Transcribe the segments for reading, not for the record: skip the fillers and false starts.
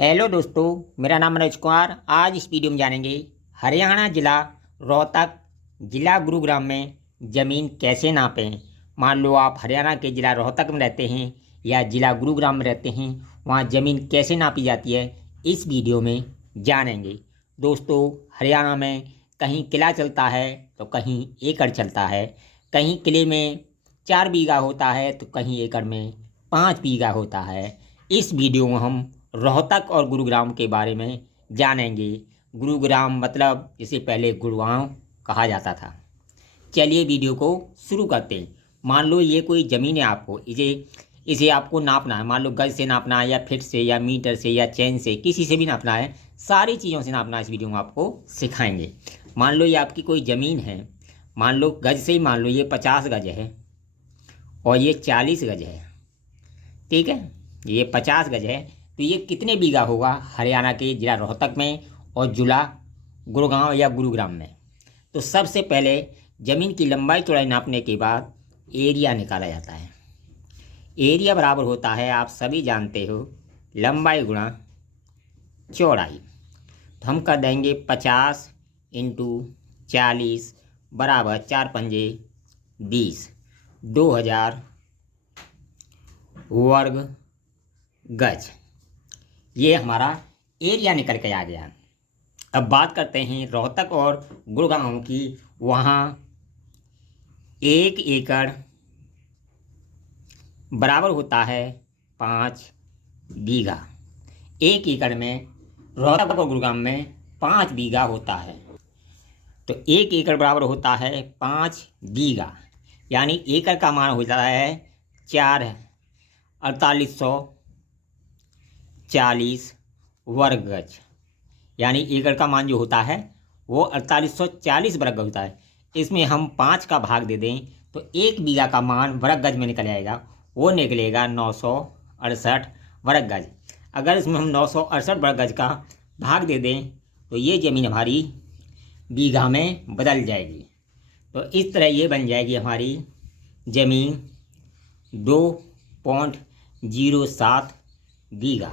Hello दोस्तों, मेरा नाम मनोज कुमार। आज इस वीडियो में जानेंगे हरियाणा जिला रोहतक जिला गुरुग्राम में ज़मीन कैसे नापें। मान लो आप हरियाणा के जिला रोहतक में रहते हैं या जिला गुरुग्राम में रहते हैं, वहाँ ज़मीन कैसे नापी जाती है इस वीडियो में जानेंगे। दोस्तों, हरियाणा में कहीं किला चलता है तो कहीं एकड़ चलता है। कहीं किले में 4 बीघा होता है तो कहीं एकड़ में 5 बीघा होता है। इस वीडियो में हम रोहतक और गुरुग्राम के बारे में जानेंगे। गुरुग्राम मतलब इसे पहले गुड़गांव कहा जाता था। चलिए वीडियो को शुरू करते हैं। मान लो ये कोई ज़मीन है, आपको इसे आपको नापना है। मान लो गज से नापना है या फिट से या मीटर से या चैन से, किसी से भी नापना है। सारी चीज़ों से नापना इस वीडियो में आपको सिखाएंगे। मान लो ये आपकी कोई ज़मीन है। मान लो गज से ही मान लो ये 50 गज है और ये 40 गज है। ठीक है, ये 50 गज है तो ये कितने बीघा होगा हरियाणा के जिला रोहतक में और जिला गुड़गांव या गुरुग्राम में। तो सबसे पहले ज़मीन की लंबाई चौड़ाई नापने के बाद एरिया निकाला जाता है। एरिया बराबर होता है, आप सभी जानते हो, लंबाई गुणा चौड़ाई। तो हम कर देंगे 50 इंटू 40 बराबर 4 पंजे 20, 2000 वर्ग गज। ये हमारा एरिया निकल के आ गया। अब बात करते हैं रोहतक और गुड़गांव की। वहाँ 1 एकड़ बराबर होता है 5 बीघा। 1 एकड़ में रोहतक और गुड़गांव में 5 बीघा होता है। तो 1 एकड़ बराबर होता है 5 बीघा, यानी एकड़ का मान हो जाता है 4840 वर्ग गज। यानी एकड़ का मान जो होता है वो 4840 वर्ग गज होता है। इसमें हम 5 का भाग दे दें तो 1 बीघा का मान वर्ग गज में निकल आएगा, वो निकलेगा 968 वर्ग गज। अगर इसमें हम 968 वर्ग गज का भाग दे दें तो ये ज़मीन हमारी बीघा में बदल जाएगी। तो इस तरह ये बन जाएगी हमारी ज़मीन 2.07 बीघा,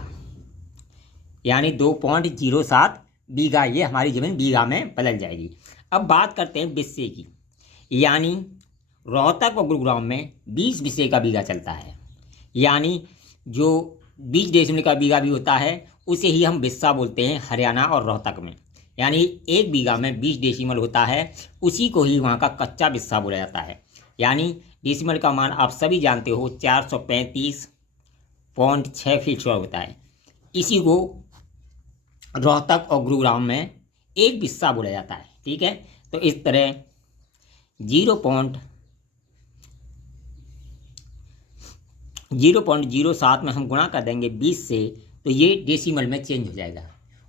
यानी 2.07 बीघा ये हमारी ज़मीन बीघा में बदल जाएगी। अब बात करते हैं बिस्से की। यानी रोहतक और गुरुग्राम में 20 बिस्से का बीघा चलता है। यानी जो 20 डेसिमल का बीघा भी होता है उसे ही हम बिस्सा बोलते हैं हरियाणा और रोहतक में। यानी 1 बीघा में 20 डेसिमल होता है, उसी को ही वहाँ का कच्चा बिस्सा बोला जाता है। यानी डेसिमल का मान आप सभी जानते हो 435.6 फीट स्क्वायर होता है। इसी को रोहतक और गुरुग्राम में 1 बिस्सा बोला जाता है। ठीक है, तो इस तरह 0.07 में हम गुणा कर देंगे 20 से, तो ये डेसिमल में चेंज हो जाएगा।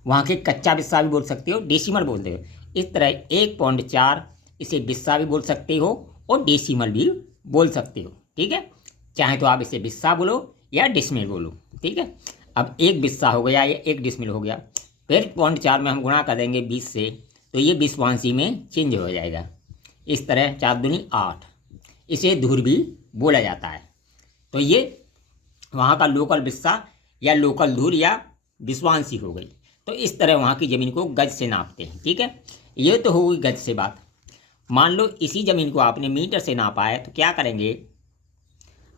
वहाँ के कच्चा बिस्सा भी बोल सकते हो, डेसिमल बोलते हो। इस तरह 1.4 इसे बिस्सा भी बोल सकते हो और डेसिमल भी बोल सकते हो। ठीक है, चाहे तो आप इसे बिस्सा बोलो या डिसमिल बोलो। ठीक है, अब 1 बिस्सा हो गया या 1 डिसमिल हो गया, फिर 0.4 में हम गुणा कर देंगे 20 से, तो ये बिस्वांशी में चेंज हो जाएगा। इस तरह 4 दूनी 8, इसे धुर भी बोला जाता है। तो ये वहाँ का लोकल बिस्सा या लोकल धुर या बिस्वांशी हो गई। तो इस तरह वहाँ की ज़मीन को गज से नापते हैं। ठीक है, ये तो हो गई गज से बात। मान लो इसी ज़मीन को आपने मीटर से नापा है तो क्या करेंगे,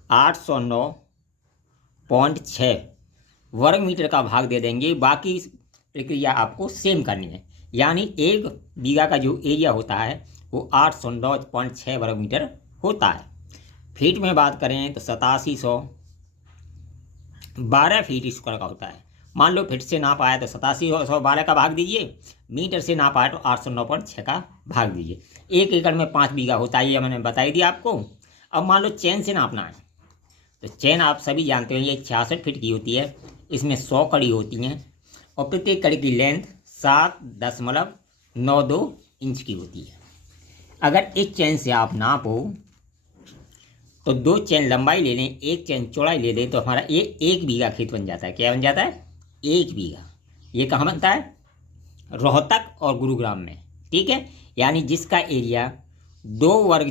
809.6 वर्ग मीटर का भाग दे देंगे। बाकी प्रक्रिया आपको सेम करनी है। यानी 1 बीघा का जो एरिया होता है वो 809.6 वर्ग मीटर होता है। फीट में बात करें तो 8712 फीट स्क्वायर का होता है। मान लो फीट से नाप आया तो 8712 का भाग दीजिए, मीटर से नाप आया तो 809.6 का भाग दीजिए। 1 एकड़ में 5 बीघा होता है, ये मैंने बताई दिया आपको। अब मान लो चैन से नापना है तो चैन आप सभी जानते हो ये 66 फीट की होती है। इसमें 100 कड़ी होती हैं और प्रत्येक कड़ी की लेंथ 7.92 इंच की होती है। अगर इस चैन से आप नापो तो 2 चैन लंबाई ले लें, 1 चैन चौड़ाई ले लें, तो हमारा ये 1 बीघा खेत बन जाता है। क्या बन जाता है? 1 बीघा। ये कहाँ बनता है? रोहतक और गुरुग्राम में। ठीक है, यानी जिसका एरिया 2 वर्ग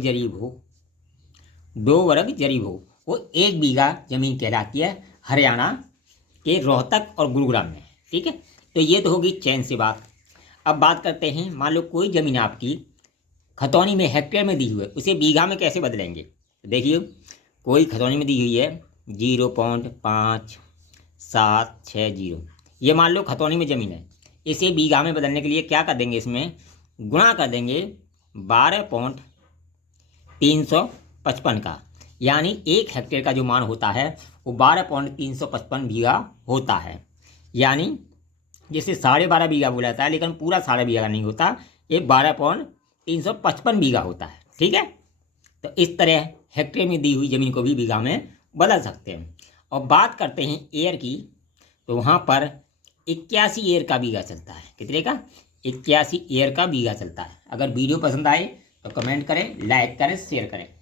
जरीब हो वो 1 बीघा ज़मीन कहलाती है हरियाणा के रोहतक और गुरुग्राम में। ठीक है, तो ये तो होगी चैन से बात। अब बात करते हैं, मान लो कोई ज़मीन आपकी खतौनी में हेक्टेयर में दी हुई है, उसे बीघा में कैसे बदलेंगे। तो देखिए, कोई खतौनी में दी हुई है 0.5760, ये मान लो खतौनी में ज़मीन है। इसे बीघा में बदलने के लिए क्या कर देंगे, इसमें गुणा कर देंगे 12.355 का, यानी 1 हेक्टेयर का जो मान होता है वो 12.355 बीघा होता है। यानी जिसे 12.5 बीघा बोला जाता है, लेकिन पूरा 12.5 बीघा नहीं होता, ये 12.355 बीघा होता है। ठीक है, तो इस तरह हेक्टेयर में दी हुई ज़मीन को भी बीघा में बदल सकते हैं। और बात करते हैं एयर की, तो वहाँ पर 81 एयर का बीघा चलता है। कितने का? 81 एयर का बीघा चलता है। अगर वीडियो पसंद आए तो कमेंट करें, लाइक करें, शेयर करें।